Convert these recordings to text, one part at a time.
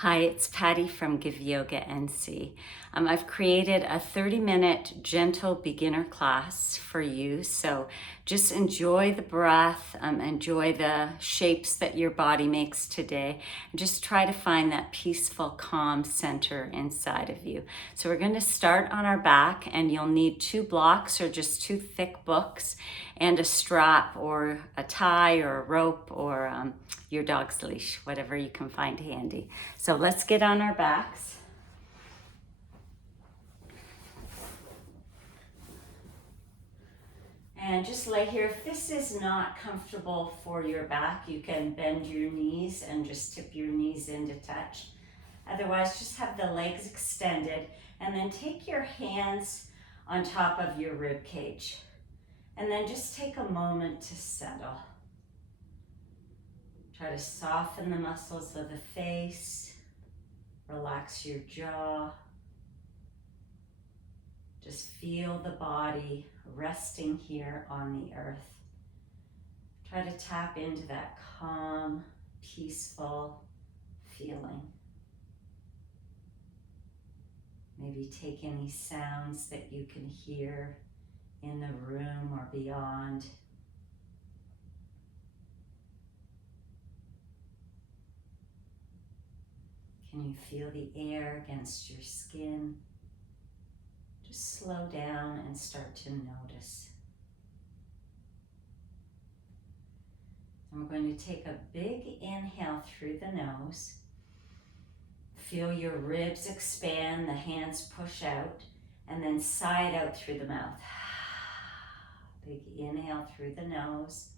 Hi, it's Patty from Give Yoga NC. I've created a 30-minute gentle beginner class for you. So just enjoy the breath, enjoy the shapes that your body makes today, and just try to find that peaceful, calm center inside of you. So we're going to start on our back, and you'll need 2 blocks or just 2 thick books and a strap or a tie or a rope or your dog's leash, whatever you can find handy. So let's get on our backs. And just lay here. If this is not comfortable for your back, you can bend your knees and just tip your knees in to touch. Otherwise, just have the legs extended and then take your hands on top of your rib cage. And then just take a moment to settle. Try to soften the muscles of the face. Relax your jaw. Just feel the body resting here on the earth. Try to tap into that calm, peaceful feeling. Maybe take any sounds that you can hear in the room or beyond. Can you feel the air against your skin? Just slow down and start to notice. And we're going to take a big inhale through the nose. Feel your ribs expand, the hands push out, and then sigh it out through the mouth. Big inhale through the nose,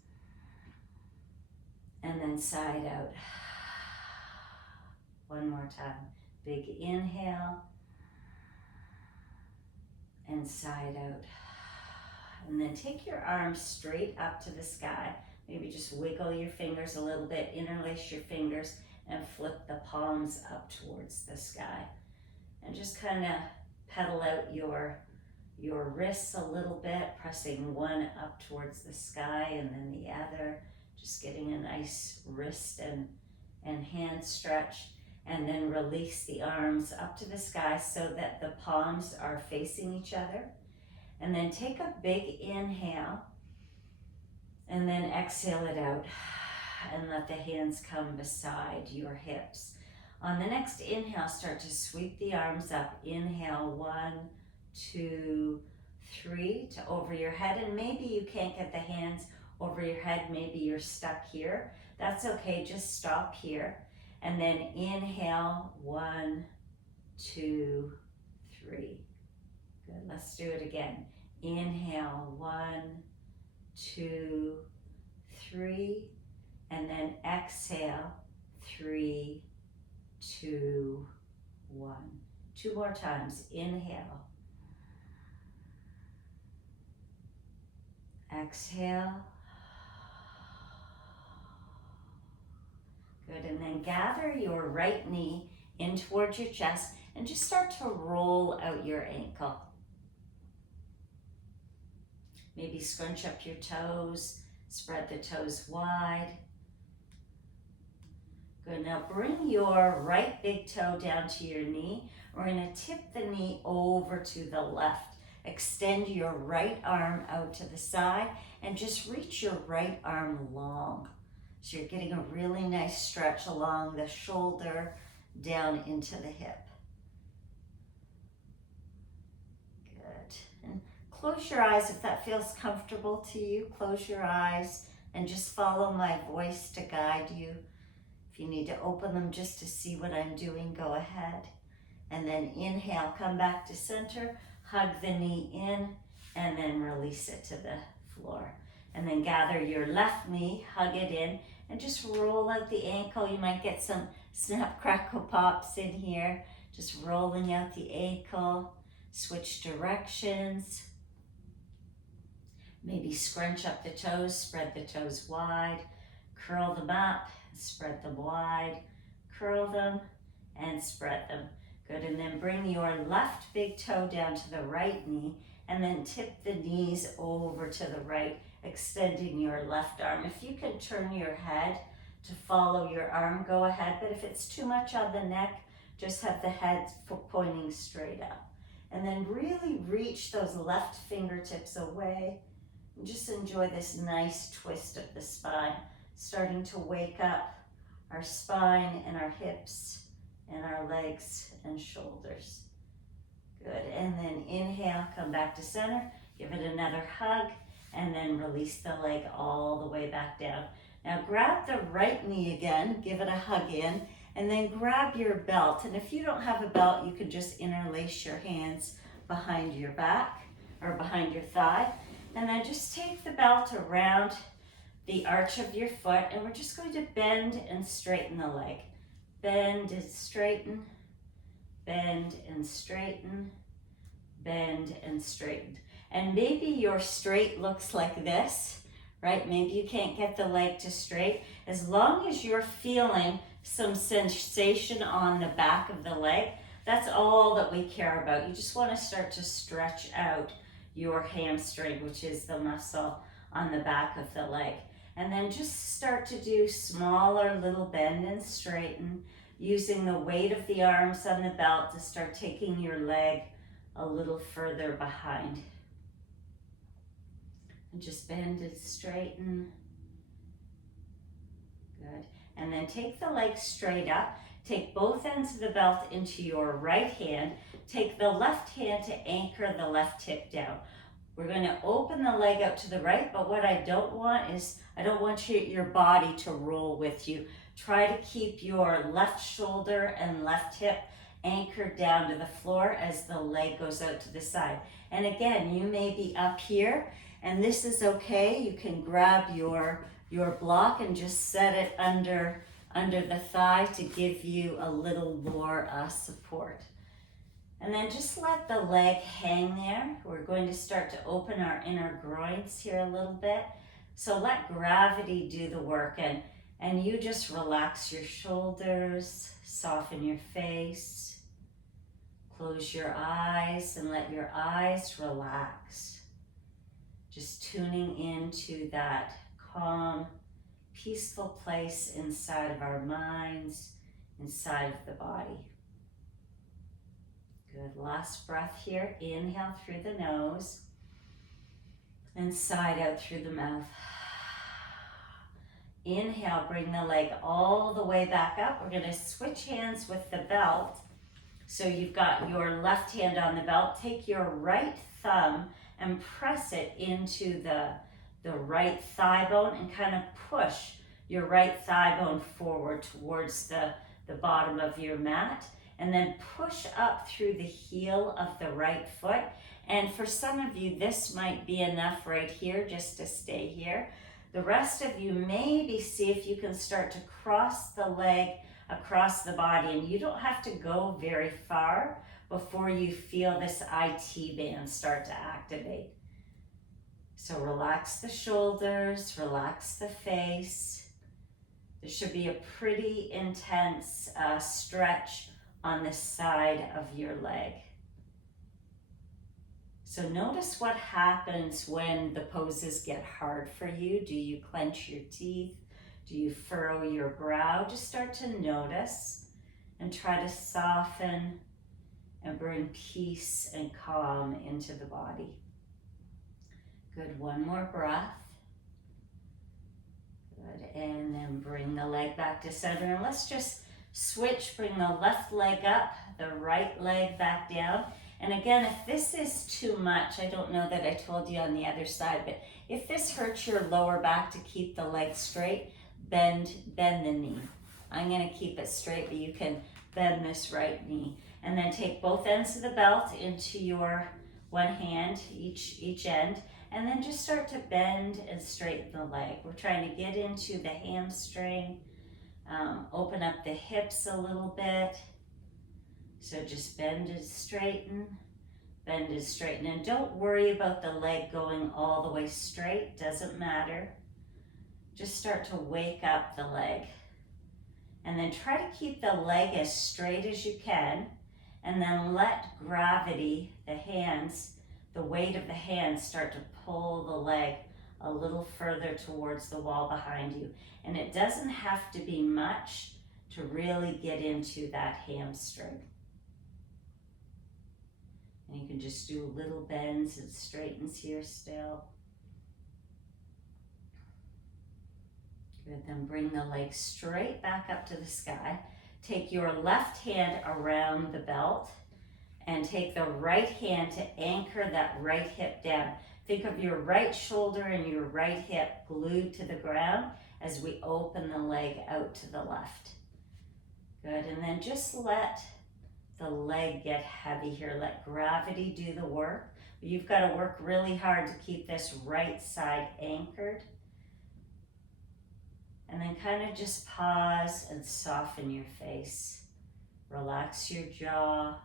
and then sigh it out. One more time. Big inhale, and sigh it out. And then take your arms straight up to the sky. Maybe just wiggle your fingers a little bit, interlace your fingers, and flip the palms up towards the sky. And just kind of pedal out your wrists a little bit, pressing one up towards the sky and then the other. Just getting a nice wrist and hand stretch. And then release the arms up to the sky so that the palms are facing each other. And then take a big inhale and then exhale it out and let the hands come beside your hips. On the next inhale, start to sweep the arms up. Inhale, 1, 2, 3 to over your head. And maybe you can't get the hands over your head. Maybe you're stuck here. That's okay, just stop here. And then inhale, 1, 2, 3. Good, let's do it again. Inhale, 1, 2, 3. And then exhale, 3, 2, 1. 2 more times. Inhale. Exhale. Good, and then gather your right knee in towards your chest and just start to roll out your ankle. Maybe scrunch up your toes, spread the toes wide. Good, now bring your right big toe down to your knee. We're going to tip the knee over to the left. Extend your right arm out to the side and just reach your right arm long. So you're getting a really nice stretch along the shoulder down into the hip. Good. And close your eyes if that feels comfortable to you. Close your eyes and just follow my voice to guide you. If you need to open them just to see what I'm doing, go ahead. And then inhale, come back to center, hug the knee in, and then release it to the floor. And then gather your left knee, hug it in, and just roll out the ankle. You might get some snap, crackle, pops in here. Just rolling out the ankle. Switch directions. Maybe scrunch up the toes, spread the toes wide. Curl them up, spread them wide. Curl them and spread them. Good, and then bring your left big toe down to the right knee and then tip the knees over to the right, extending your left arm. If you can turn your head to follow your arm, go ahead. But if it's too much on the neck, just have the head pointing straight up. And then really reach those left fingertips away. And just enjoy this nice twist of the spine, starting to wake up our spine and our hips and our legs and shoulders. Good, and then inhale, come back to center, give it another hug, and then release the leg all the way back down. Now grab the right knee again, give it a hug in, and then grab your belt. And if you don't have a belt, you can just interlace your hands behind your back or behind your thigh. And then just take the belt around the arch of your foot, and we're just going to bend and straighten the leg. Bend and straighten, bend and straighten, bend and straighten. And maybe your straight looks like this, right? Maybe you can't get the leg to straight. As long as you're feeling some sensation on the back of the leg, that's all that we care about. You just want to start to stretch out your hamstring, which is the muscle on the back of the leg. And then just start to do smaller little bend and straighten, using the weight of the arms on the belt to start taking your leg a little further behind. And just bend and straighten. Good. And then take the leg straight up. Take both ends of the belt into your right hand. Take the left hand to anchor the left hip down. We're going to open the leg out to the right, but what I don't want is, I don't want your body to roll with you. Try to keep your left shoulder and left hip anchored down to the floor as the leg goes out to the side. And again, you may be up here, and this is okay. You can grab your block and just set it under the thigh to give you a little more support. And then just let the leg hang there. We're going to start to open our inner groins here a little bit. So let gravity do the work, and you just relax your shoulders, soften your face, close your eyes and let your eyes relax. Just tuning into that calm, peaceful place inside of our minds, inside of the body. Good, last breath here. Inhale through the nose and sigh out through the mouth. Inhale, bring the leg all the way back up. We're going to switch hands with the belt. So you've got your left hand on the belt. Take your right thumb and press it into the right thigh bone and kind of push your right thigh bone forward towards the bottom of your mat. And then push up through the heel of the right foot. And for some of you, this might be enough right here just to stay here. The rest of you, maybe see if you can start to cross the leg across the body. And you don't have to go very far before you feel this IT band start to activate. So relax the shoulders, relax the face. There should be a pretty intense stretch on the side of your leg. So notice what happens when the poses get hard for you. Do you clench your teeth? Do you furrow your brow? Just start to notice and try to soften and bring peace and calm into the body. Good, one more breath. Good, and then bring the leg back to center. And let's just switch, bring the left leg up, the right leg back down. And again, if this is too much, I don't know that I told you on the other side, but if this hurts your lower back to keep the leg straight, bend the knee. I'm going to keep it straight, but you can bend this right knee. And then take both ends of the belt into your one hand, each end, and then just start to bend and straighten the leg. We're trying to get into the hamstring, open up the hips a little bit. So just bend and straighten, and don't worry about the leg going all the way straight, doesn't matter. Just start to wake up the leg. And then try to keep the leg as straight as you can, and then let gravity, the hands, the weight of the hands start to pull the leg a little further towards the wall behind you. And it doesn't have to be much to really get into that hamstring. And you can just do little bends and straightens here still. Good, then bring the leg straight back up to the sky. Take your left hand around the belt and take the right hand to anchor that right hip down. Think of your right shoulder and your right hip glued to the ground as we open the leg out to the left. Good, and then just let the leg get heavy here. Let gravity do the work. You've got to work really hard to keep this right side anchored. And then kind of just pause and soften your face. Relax your jaw.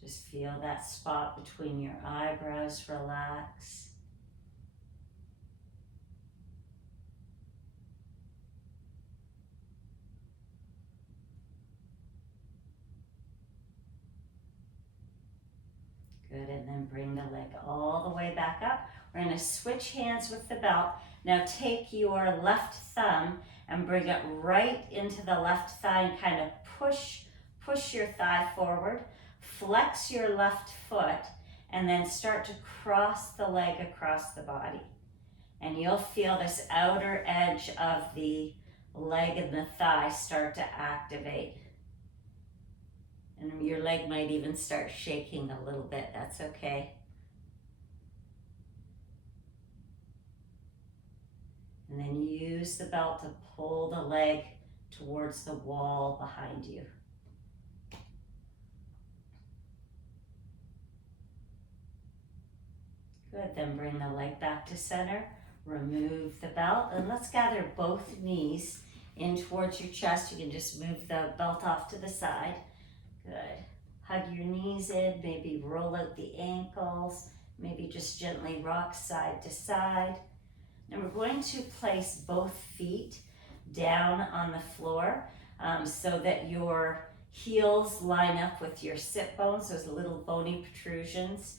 Just feel that spot between your eyebrows relax. Good, and then bring the leg all the way back up. We're going to switch hands with the belt. Now take your left thumb and bring it right into the left thigh and kind of push your thigh forward. Flex your left foot and then start to cross the leg across the body. And you'll feel this outer edge of the leg and the thigh start to activate. And your leg might even start shaking a little bit. That's okay. And then use the belt to pull the leg towards the wall behind you. Good, then bring the leg back to center. Remove the belt and let's gather both knees in towards your chest. You can just move the belt off to the side. Good. Hug your knees in, maybe roll out the ankles, maybe just gently rock side to side. And we're going to place both feet down on the floor so that your heels line up with your sit bones, those little bony protrusions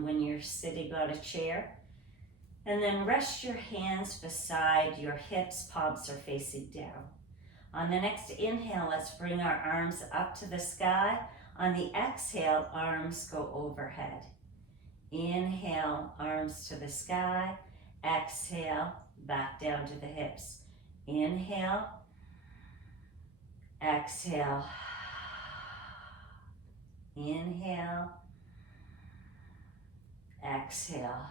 when you're sitting on a chair. And then rest your hands beside your hips, palms are facing down. On the next inhale, let's bring our arms up to the sky. On the exhale, arms go overhead. Inhale, arms to the sky. Exhale, back down to the hips. Inhale, exhale. Inhale, exhale.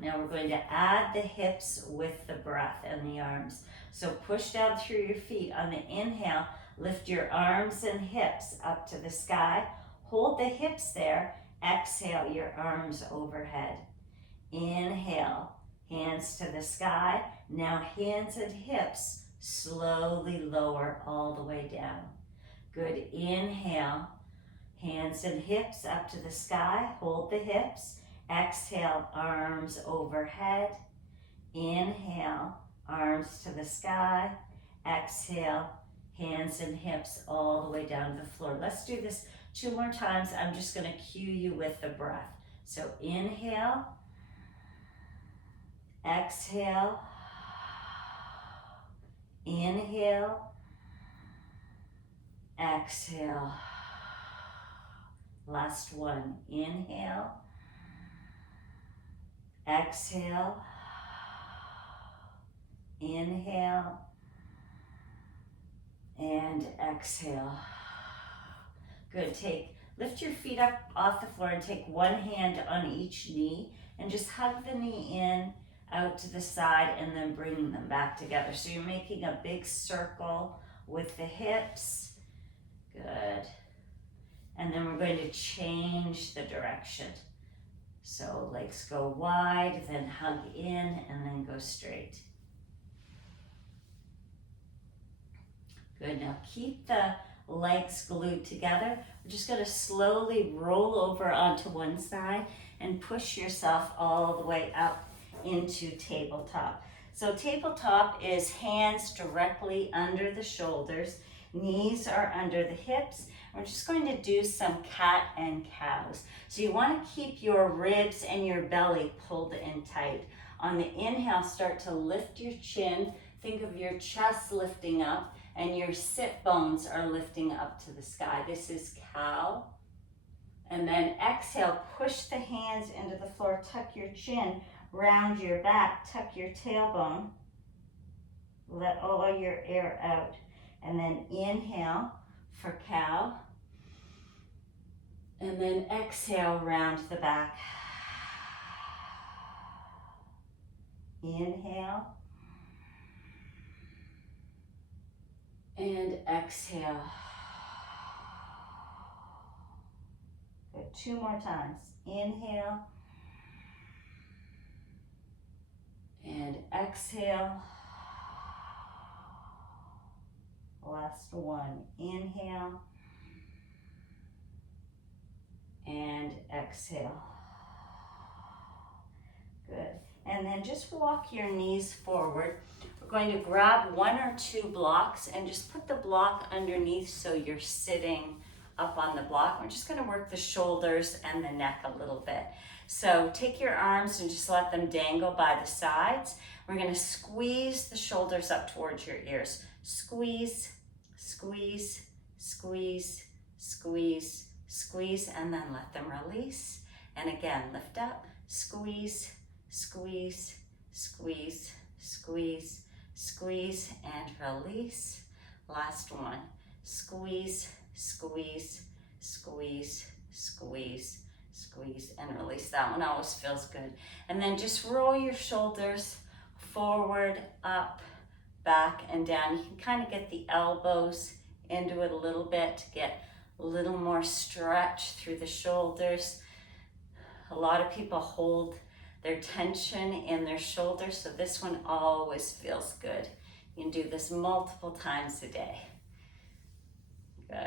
Now we're going to add the hips with the breath and the arms. So push down through your feet. On the inhale, lift your arms and hips up to the sky. Hold the hips there. Exhale, your arms overhead. Inhale, hands to the sky. Now hands and hips slowly lower all the way down. Good, inhale, hands and hips up to the sky. Hold the hips. Exhale, arms overhead. Inhale, arms to the sky. Exhale, hands and hips all the way down to the floor. Let's do this 2 more times. I'm just going to cue you with the breath. So inhale, exhale, inhale, exhale. Last one, inhale, exhale, inhale, and exhale. Good, lift your feet up off the floor and take one hand on each knee and just hug the knee in, out to the side, and then bring them back together. So you're making a big circle with the hips. Good. And then we're going to change the direction. So legs go wide, then hug in, and then go straight. Good, now keep the legs glued together. We're just going to slowly roll over onto one side and push yourself all the way up into tabletop. So tabletop is hands directly under the shoulders, Knees are under the hips. We're just going to do some cat and cows. So you want to keep your ribs and your belly pulled in tight. On the inhale, start to lift your chin. Think of your chest lifting up and your sit bones are lifting up to the sky. This is cow. And then exhale, push the hands into the floor, tuck your chin, round your back, tuck your tailbone. Let all your air out. And then inhale for cow. And then exhale, round the back. Inhale. And exhale. Good. 2 more times. Inhale. And exhale. Last one. Inhale. And exhale. Good. And then just walk your knees forward. We're going to grab 1 or 2 blocks and just put the block underneath so you're sitting up on the block. We're just going to work the shoulders and the neck a little bit. So take your arms and just let them dangle by the sides. We're going to squeeze the shoulders up towards your ears. Squeeze, squeeze, squeeze, squeeze, squeeze, and then let them release. And again, lift up, squeeze, squeeze, squeeze, squeeze, squeeze, and release. Last one. Squeeze, squeeze, squeeze, squeeze, squeeze, and release. That one always feels good. And then just roll your shoulders forward, up, back, and down. You can kind of get the elbows into it a little bit to get a little more stretch through the shoulders. A lot of people hold their tension in their shoulders, so this one always feels good. You can do this multiple times a day. Good,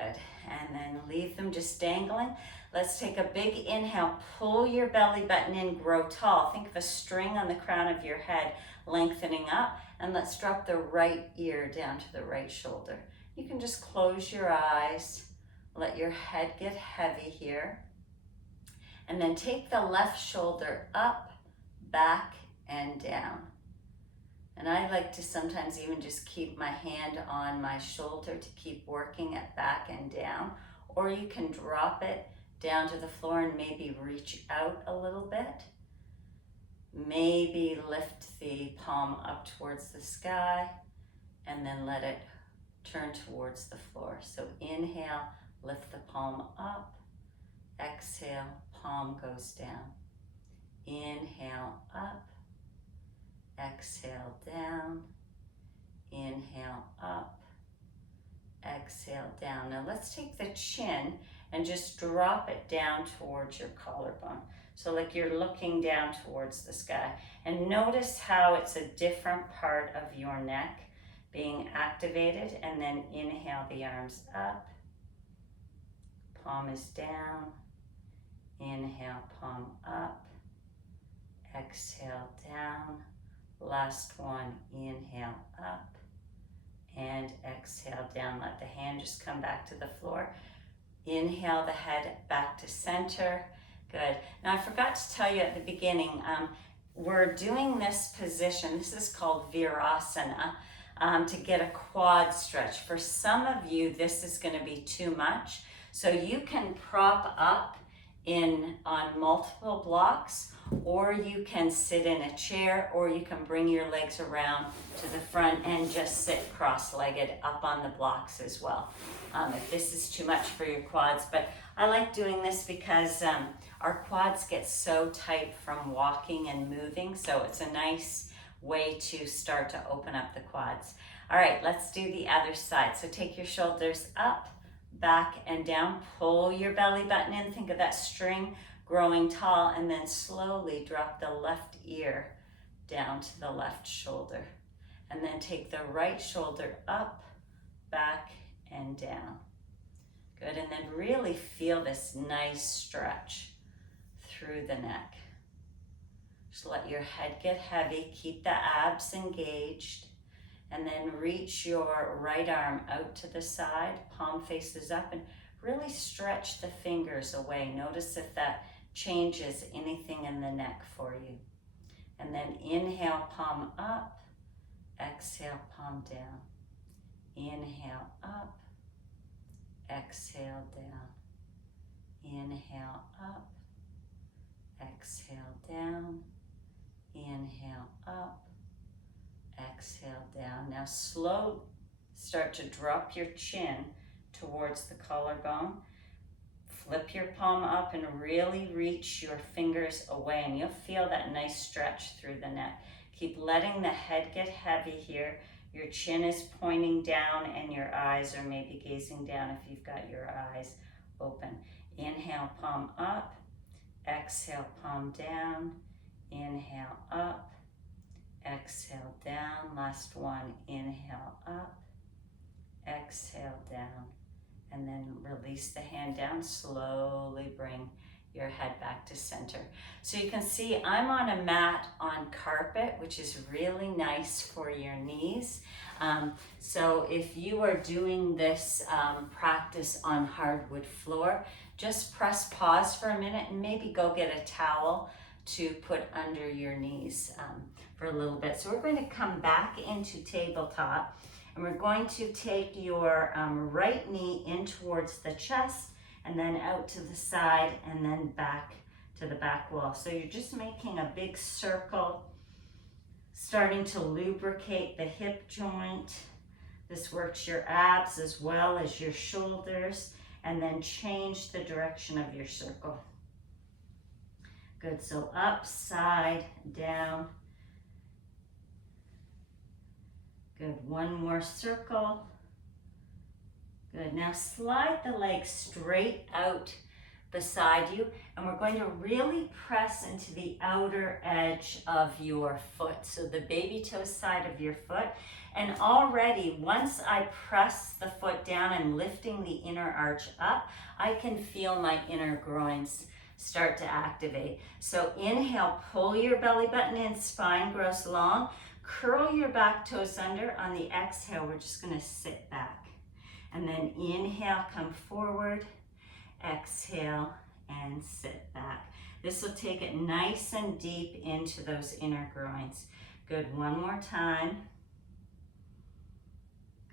and then leave them just dangling. Let's take a big inhale, pull your belly button in, grow tall. Think of a string on the crown of your head, lengthening up, and let's drop the right ear down to the right shoulder. You can just close your eyes, let your head get heavy here, and then take the left shoulder up, back, and down. And I like to sometimes even just keep my hand on my shoulder to keep working it back and down, or you can drop it down to the floor and maybe reach out a little bit. Maybe lift the palm up towards the sky and then let it turn towards the floor. So inhale, lift the palm up. Exhale, palm goes down. Inhale, up. Exhale, down. Inhale, up. Exhale, down. Now let's take the chin and just drop it down towards your collarbone. So like you're looking down towards the sky. And notice how it's a different part of your neck being activated. And then inhale the arms up. Palm is down. Inhale, palm up. Exhale, down. Last one, inhale up. And exhale down. Let the hand just come back to the floor. Inhale the head back to center. Good. Now I forgot to tell you at the beginning, we're doing this position. This is called Virasana to get a quad stretch. For some of you, this is going to be too much. So you can prop up on multiple blocks, or you can sit in a chair, or you can bring your legs around to the front and just sit cross-legged up on the blocks as well. If this is too much for your quads, but I like doing this because our quads get so tight from walking and moving, so it's a nice way to start to open up the quads. All right, let's do the other side. So take your shoulders up, back, and down. Pull your belly button in. Think of that string growing tall, and then slowly drop the left ear down to the left shoulder. And then take the right shoulder up, back, and down. Good, and then really feel this nice stretch through the neck. Just let your head get heavy. Keep the abs engaged. And then reach your right arm out to the side, palm faces up, and really stretch the fingers away. Notice if that changes anything in the neck for you. And then inhale, palm up, exhale, palm down. Inhale up, exhale down. Inhale up, exhale down. Inhale up, exhale down. Now start to drop your chin towards the collarbone. Flip your palm up and really reach your fingers away, and you'll feel that nice stretch through the neck. Keep letting the head get heavy here. Your chin is pointing down and your eyes are maybe gazing down if you've got your eyes open. Inhale, palm up. Exhale, palm down. Inhale up. Exhale down. Last one. Inhale up. Exhale down. And then release the hand down. Slowly bring your head back to center. So you can see I'm on a mat on carpet, which is really nice for your knees. So if you are doing this practice on hardwood floor, just press pause for a minute and maybe go get a towel to put under your knees for a little bit. So we're going to come back into tabletop, and we're going to take your right knee in towards the chest and then out to the side and then back to the back wall. So you're just making a big circle, starting to lubricate the hip joint. This works your abs as well as your shoulders, and then change the direction of your circle. Good, so up, side, down. Good, one more circle. Good, now slide the leg straight out beside you, and we're going to really press into the outer edge of your foot, so the baby toe side of your foot. And already, once I press the foot down, I'm lifting the inner arch up, I can feel my inner groins start to activate. So inhale, pull your belly button in, spine grows long, curl your back toes under. On the exhale, we're just gonna sit back. And then inhale, come forward, exhale, and sit back. This will take it nice and deep into those inner groins. Good, one more time.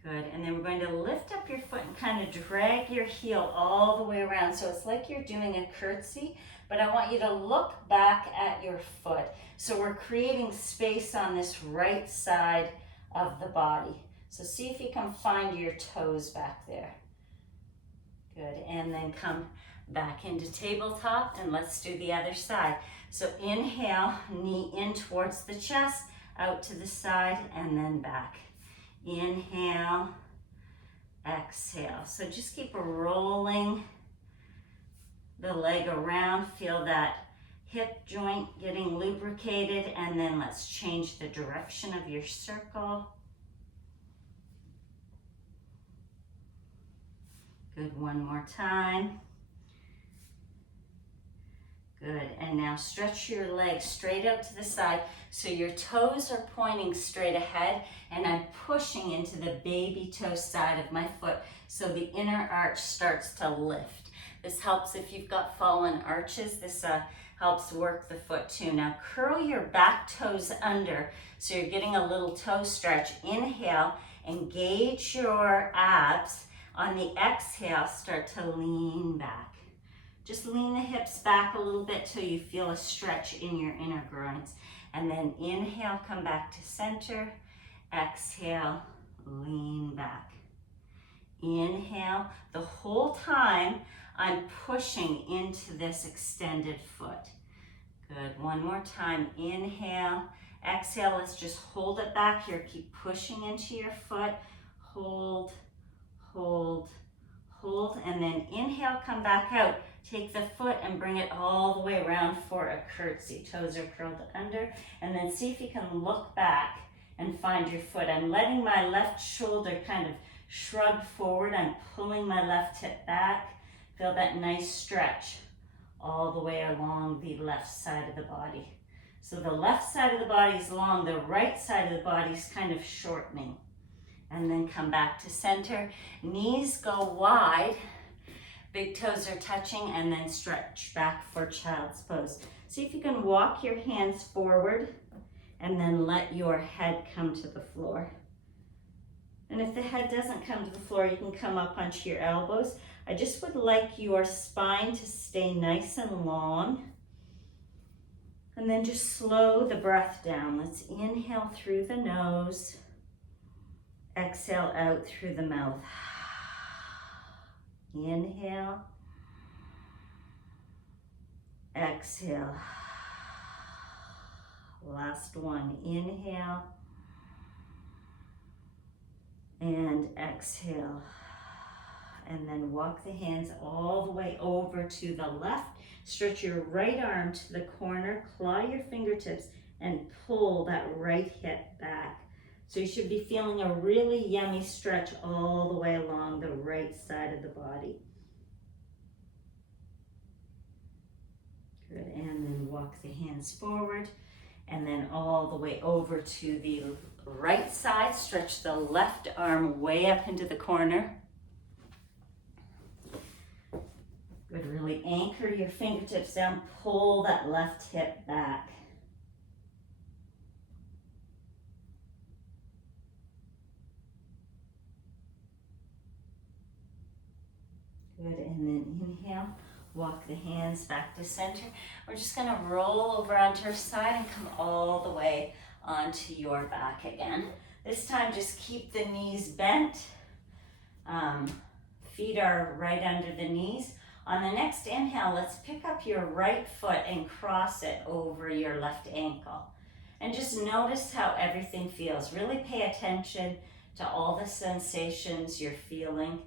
Good, and then we're going to lift up your foot and kind of drag your heel all the way around. So it's like you're doing a curtsy, but I want you to look back at your foot. So we're creating space on this right side of the body. So see if you can find your toes back there. Good, and then come back into tabletop, and let's do the other side. So inhale, knee in towards the chest, out to the side, and then back. Inhale, exhale. So just keep rolling the leg around. Feel that hip joint getting lubricated, and then let's change the direction of your circle. Good, one more time. Good, and now stretch your legs straight out to the side so your toes are pointing straight ahead, and I'm pushing into the baby toe side of my foot so the inner arch starts to lift. This helps if you've got fallen arches. This helps work the foot too. Now curl your back toes under so you're getting a little toe stretch. Inhale, engage your abs. On the exhale, start to lean back. Just lean the hips back a little bit till you feel a stretch in your inner groins. And then inhale, come back to center. Exhale, lean back. Inhale, the whole time I'm pushing into this extended foot. Good, one more time. Inhale, exhale, let's just hold it back here. Keep pushing into your foot. Hold, hold, hold, and then inhale, come back out. Take the foot and bring it all the way around for a curtsy. Toes are curled under, and then see if you can look back and find your foot. I'm letting my left shoulder kind of shrug forward. I'm pulling my left hip back. Feel that nice stretch all the way along the left side of the body. So the left side of the body is long, the right side of the body is kind of shortening. And then come back to center. Knees go wide, big toes are touching, and then stretch back for child's pose. See if you can walk your hands forward and then let your head come to the floor. And if the head doesn't come to the floor, you can come up onto your elbows. I just would like your spine to stay nice and long. And then just slow the breath down. Let's inhale through the nose. Exhale out through the mouth. Inhale. Exhale. Last one. Inhale. And exhale. And then walk the hands all the way over to the left. Stretch your right arm to the corner. Claw your fingertips and pull that right hip back. So you should be feeling a really yummy stretch all the way along the right side of the body. Good, and then walk the hands forward and then all the way over to the right side. Stretch the left arm way up into the corner. Good, really anchor your fingertips down, pull that left hip back. Good, and then inhale, walk the hands back to center. We're just gonna roll over onto our side and come all the way onto your back again. This time just keep the knees bent. Feet are right under the knees. On the next inhale, let's pick up your right foot and cross it over your left ankle. And just notice how everything feels. Really pay attention to all the sensations you're feeling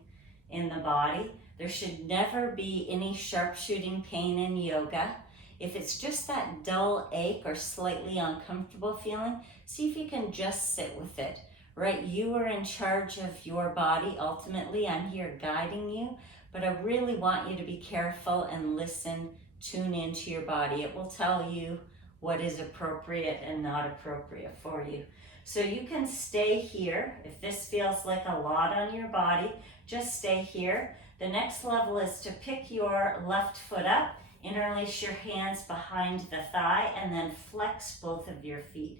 in the body. There should never be any sharpshooting pain in yoga. If it's just that dull ache or slightly uncomfortable feeling, see if you can just sit with it, right? You are in charge of your body. Ultimately, I'm here guiding you, but I really want you to be careful and listen, tune into your body. It will tell you what is appropriate and not appropriate for you. So you can stay here. If this feels like a lot on your body, just stay here. The next level is to pick your left foot up, interlace your hands behind the thigh, and then flex both of your feet.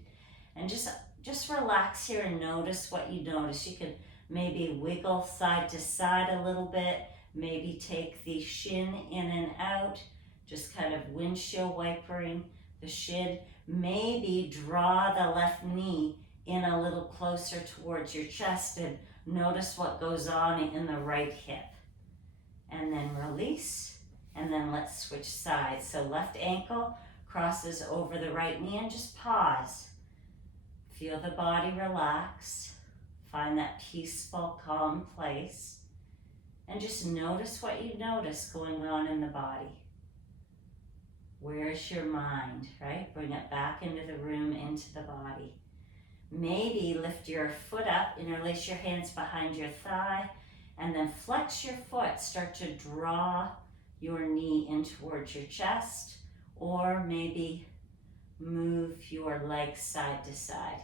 And just relax here and notice what you notice. You can maybe wiggle side to side a little bit, maybe take the shin in and out, just kind of windshield wipering the shin. Maybe draw the left knee in a little closer towards your chest and notice what goes on in the right hip. And then release, and then let's switch sides. So left ankle crosses over the right knee and just pause. Feel the body relax. Find that peaceful, calm place. And just notice what you notice going on in the body. Where's your mind, right? Bring it back into the room, into the body. Maybe lift your foot up, interlace your hands behind your thigh, and then flex your foot. Start to draw your knee in towards your chest, or maybe move your legs side to side.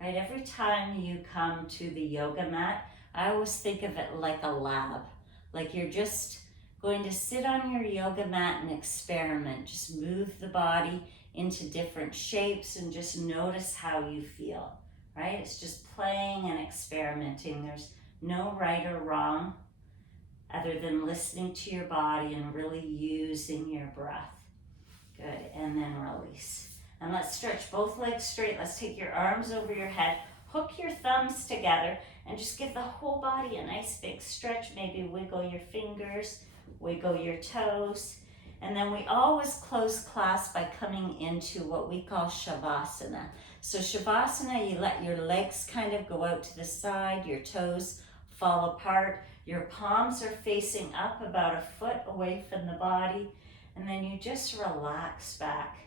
Right? Every time you come to the yoga mat, I always think of it like a lab. Like you're just going to sit on your yoga mat and experiment. Just move the body into different shapes and just notice how you feel. Right? It's just playing and experimenting. There's no right or wrong other than listening to your body and really using your breath. Good, and then release. And let's stretch both legs straight. Let's take your arms over your head, hook your thumbs together, and just give the whole body a nice big stretch. Maybe wiggle your fingers, wiggle your toes. And then we always close class by coming into what we call Shavasana. So Shavasana, you let your legs kind of go out to the side, your toes fall apart, your palms are facing up about a foot away from the body, and then you just relax back.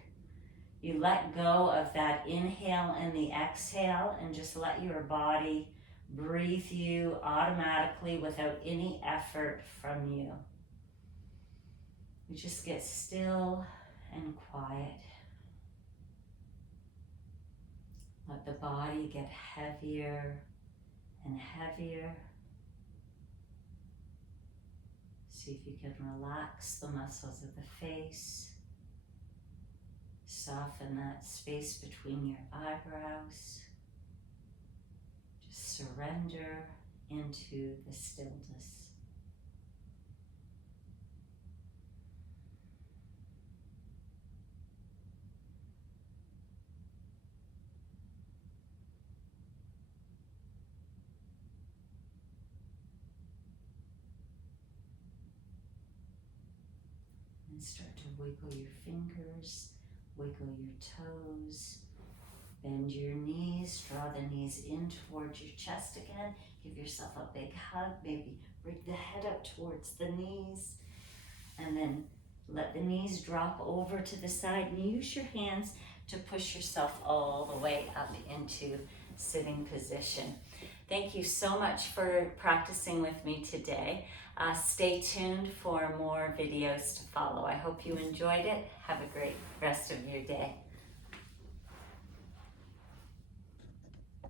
You let go of that inhale and the exhale and just let your body breathe you automatically without any effort from you. You just get still and quiet. Let the body get heavier and heavier. See if you can relax the muscles of the face. Soften that space between your eyebrows. Just surrender into the stillness. And start to wiggle your fingers, wiggle your toes, bend your knees, draw the knees in towards your chest again. Give yourself a big hug, maybe bring the head up towards the knees, and then let the knees drop over to the side and use your hands to push yourself all the way up into sitting position. Thank you so much for practicing with me today. Stay tuned for more videos to follow. I hope you enjoyed it. Have a great rest of your day.